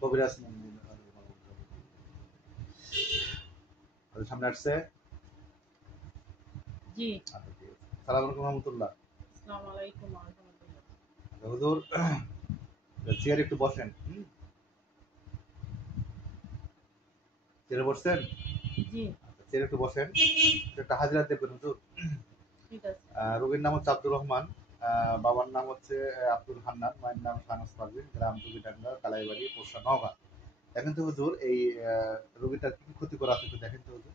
কবিরাজ সামনে আসছে। জি। আচ্ছা ঠিক আছে। সালাম আলাইকুম রহমতুল্লাহ। আসসালামু আলাইকুম ওয়া রাহমাতুল্লাহ। হুজুর চেয়ারে একটু বসেন। চেয়ারে বসছেন? জি, আচ্ছা, চেয়ারে একটু বসেন। একটা হাজিরা দেখবেন হুজুর। ঠিক আছে। রোগীর নাম হচ্ছে আব্দুর রহমান। বাবার নাম হচ্ছে আব্দুল হান্নান, মায়ের নাম শাহনাজ পারভিন, গ্রাম চুকিডাঙ্গা, কালাইবাড়ি, পোস্টা, নওগাঁ। দেখেন তো হুজুর এই রোগীটার কি ক্ষতি করা আছে একটু দেখেন তো হুজুর,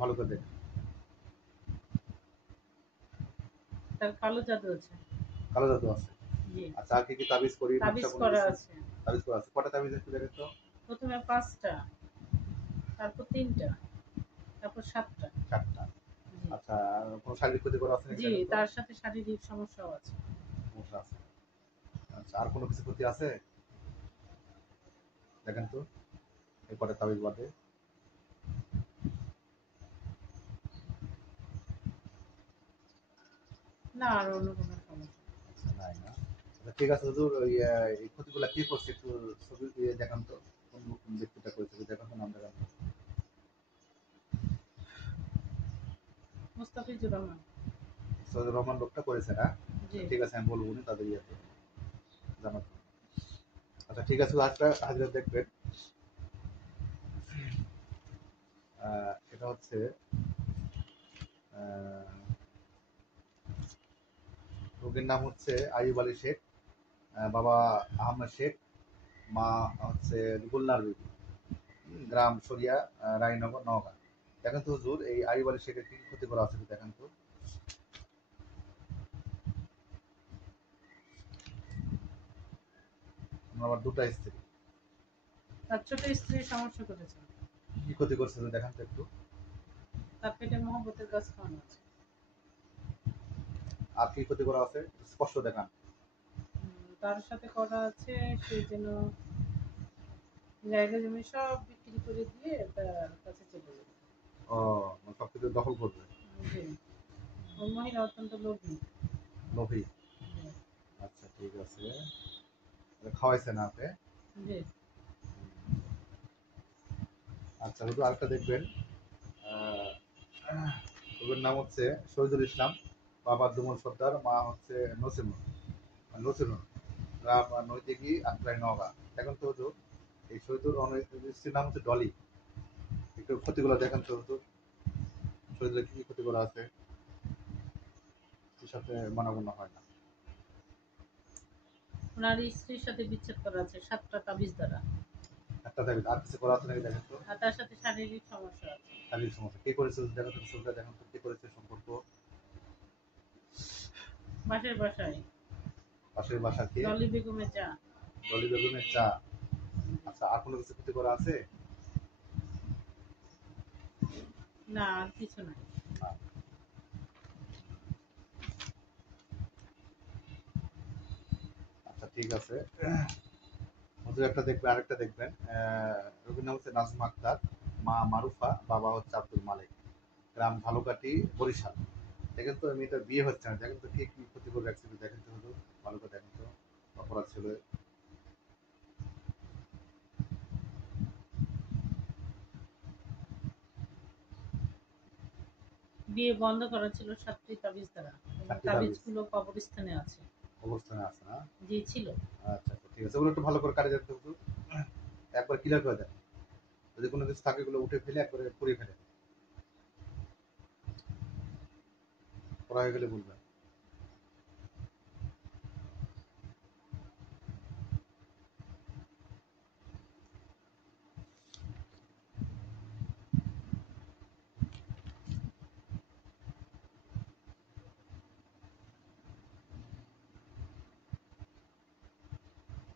ভালো করে দেখেন। তার কালো জাদু আছে। কালো জাদু আছে। জি, আচ্ছা, আর কি কি তাবিজ করি, নকশা তাবিজ কোনো করা কিছু? আছে। তাবিজ করা আছে। কটা তাবিজ একটু দেখেন তো? প্রথমে ৫ টা, তারপর ৩ টা, তারপর ৭ টা। 4টা। জি, আচ্ছা, কোনো শারীরিক ক্ষতি করা আছে নাকি জি, দেখেন তো? তার সাথে শারীরিক সমস্যাও আছে। সমস্যা আছে। আচ্ছা, আর কোনো কিছু ক্ষতি আছে? দেখেন তো এই কটা তাবিজ বাদে। না, আর অন্য কোনো সমস্যা নেই। আচ্ছা, নাই না? আচ্ছা ঠিক আছে হুজুর, ওই এই ক্ষতিগুলা কে করছে একটু ছবি দিয়ে দেখান তো। কোন ব্যক্তিটা করেছে দেখান তো, নাম দেখান তো। মুস্তাফিজুর রহমান। সৈয়দুর রহমান লোকটা করেছে না? জি, আচ্ছা ঠিক আছে, আমি বলবো উনি তাদের ইয়েতে জানাতে। আচ্ছা ঠিক আছে, আজটা হাজিরা দেখবেন। এটা হচ্ছে আহ, রোগীর নাম হচ্ছে আইয়ুব আলী শেখ, বাবা আহমদ শেখ, মা হচ্ছে গুলনার বিবি, গ্রাম সরিয়া, রায়নগর, নওগাঁ। দেখেন তো হুজুর এই আইয়ুব আলী শেখের কি কি ক্ষতি করা আছে একটু দেখেন তো। আমার আবার দুটা স্ত্রী। তার ছোট স্ত্রী সমস্যা করেছে। কি ক্ষতি করছে একটু দেখান তো একটু। তার পেটে মহব্বতের গাছ খাওয়ানো আছে। আর কি ক্ষতি করা আছে একটু স্পষ্ট দেখান। তার সাথে করা আছে সে যেন জায়গা জমি সব বিক্রি করে দিয়ে তার কাছে চলে যাবে। ও, মানে সবকিছু দখল করবে। জি, ওই মহিলা অত্যন্ত লোভী। লোভী। জি, আচ্ছা ঠিক আছে, খাওয়াইছে না আপনি? জি, আচ্ছা শুধু আরেকটা দেখবেন। আহ, ওদের নাম হচ্ছে শহীদুল ইসলাম, বাবা দুমল সর্দার, মা হচ্ছে নসিমুল, নসিমুল, গ্রাম নৈতিকি, আত্রাই, নওগাঁ। এখন তো হুজুর এই শহীদুল স্ত্রীর নাম হচ্ছে ডলি। একটু ক্ষতিগুলো দেখেন তো হুজুর, শহীদুলের কি কি ক্ষতি করা আছে, এর সাথে মানাগুনা হয় না। ওনার স্ত্রীর সাথে বিচ্ছেদ করা আছে ৭টা তাবিজ দ্বারা। একটা তাবিজ আর কিছু করা আছে নাকি দেখেন তো। আর তার সাথে শারীরিক সমস্যা আছে। শারীরিক সমস্যা কে করেছে দেখেন তো, ছবিটা দেখেন তো কে করেছে সম্পর্ক। বাসায় বাসায় পাশের বাসা কে? ডলি বেগমের চা। ডলি বেগমের চা। আচ্ছা, আর কোনো কিছু ক্ষতি করা আছে? না, আর কিছু নাই। না। আচ্ছা ঠিক আছে হুজুর, একটা দেখবেন আরেকটা দেখবেন। রোগীর নাম হচ্ছে নাজমা আক্তার, মা মারুফা, বাবা হচ্ছে আব্দুল মালিক, গ্রাম ঝালুকাঠি, বরিশাল। দেখেন তো মেয়েটার বিয়ে হচ্ছে না, দেখেন তো কে কি ক্ষতি করে রাখছে একটু দেখেন তো হুজুর, ভালো করে দেখেন তো অপরাধ ছিল। বিয়ে বন্ধ করা ছিল ৭টি তাবিজ দ্বারা এবং চারটি তাবিজ তাবিজগুলো কবরস্থানে আছে। অবস্থানে আছে না? জি, ছিল। আচ্ছা আচ্ছা, ঠিক আছে, ওগুলো একটু ভালো করে কাটে দেন তো হুজুর, একবার ক্লিয়ার করে দেন। যদি কোনো কিছু থাকে এগুলো উঠে ফেলে একবারে পুড়িয়ে ফেলে করা হয়ে গেলে বলবেন।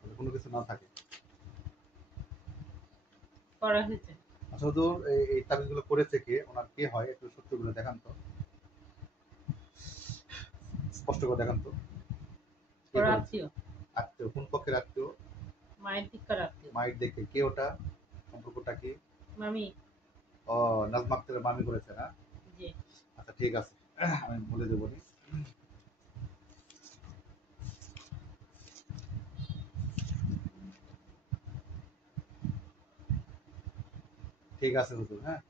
যদি কোনো কিছু না থাকে। করা হয়েছে। আচ্ছা হুজুর এই তাবিজগুলো করেছে কে, ওনার কে হয় একটু সত্যগুলো দেখান তো, স্পষ্ট করে দেখান তো কে ওর করেছে। আত্মীয়, আত্মীয়? কোন পক্ষের আত্মীয়? মায়ের দিককার আত্মীয়। মায়ের দেখে কে ওটা, সম্পর্কটা কি? মামি। ও, নাজমা আক্তারের মামি করেছে না? জি, আচ্ছা ঠিক আছে, আমি বলে দেবো নি। ঠিক আছে হুজুর, হ্যাঁ।